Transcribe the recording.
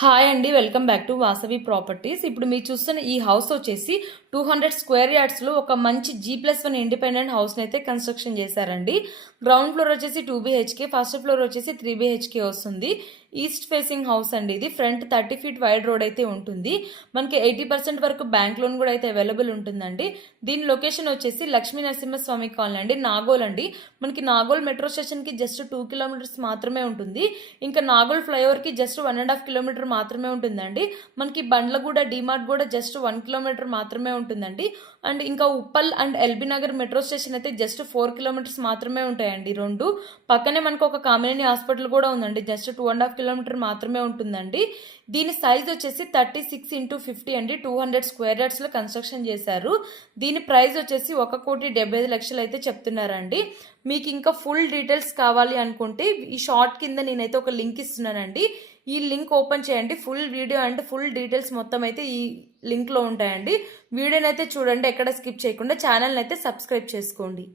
Hi అండి, welcome back to Vasavi properties. ఇప్పుడు మీరు చూస్తున్న ఈ హౌస్ వచ్చేసి 200 స్క్వేర్ యార్డ్స్లో ఒక మంచి G+1 ఇండిపెండెంట్ హౌస్ని అయితే కన్స్ట్రక్షన్ చేశారండి. గ్రౌండ్ ఫ్లోర్ వచ్చేసి 2 BHK, ఫస్ట్ ఫ్లోర్ వచ్చేసి 3 BHK వస్తుంది. ఈస్ట్ ఫేసింగ్ హౌస్ అండి ఇది. ఫ్రంట్ 30 feet వైడ్ రోడ్ అయితే ఉంటుంది. మనకి 80% వరకు బ్యాంక్ లోన్ కూడా అయితే అవైలబుల్ ఉంటుందండి. దీని లొకేషన్ వచ్చేసి లక్ష్మీ నరసింహస్వామి కాలనీ అండి, నాగోల్ అండి. మనకి నాగోల్ మెట్రో స్టేషన్కి జస్ట్ 2 kilometers మాత్రమే ఉంటుంది. ఇంకా నాగోల్ ఫ్లైఓవర్కి జస్ట్ 1.5 kilometers మాత్రమే ఉంటుందండి. మనకి బండ్లగూడ డిమార్ట్ కూడా జస్ట్ 1 kilometer మాత్రమే ఉంటుందండి. అండ్ ఇంకా Uppal and LB Nagar metro station అయితే జస్ట్ 4 kilometers మాత్రమే ఉంటాయండి రెండు. పక్కనే మనకు ఒక కామినేని హాస్పిటల్ కూడా ఉందండి, జస్ట్ 2.5 kilometers మాత్రమే ఉంటుందండి. దీని సైజ్ వచ్చేసి 36x50 అండి. 200 స్క్వేర్ యార్డ్స్లో కన్స్ట్రక్షన్ చేశారు. దీని ప్రైస్ వచ్చేసి 1,75,00,000 అయితే చెప్తున్నారండి. మీకు ఇంకా ఫుల్ డీటెయిల్స్ కావాలి అనుకుంటే ఈ షార్ట్ కింద నేనైతే ఒక లింక్ ఇస్తున్నానండి. ఈ లింక్ ఓపెన్ చేయండి. Full video and full details మొత్తం అయితే ఈ లింక్లో ఉంటాయండి. వీడియోని అయితే చూడండి, ఎక్కడ స్కిప్ చేయకుండా. ఛానల్ని అయితే సబ్స్క్రైబ్ చేసుకోండి.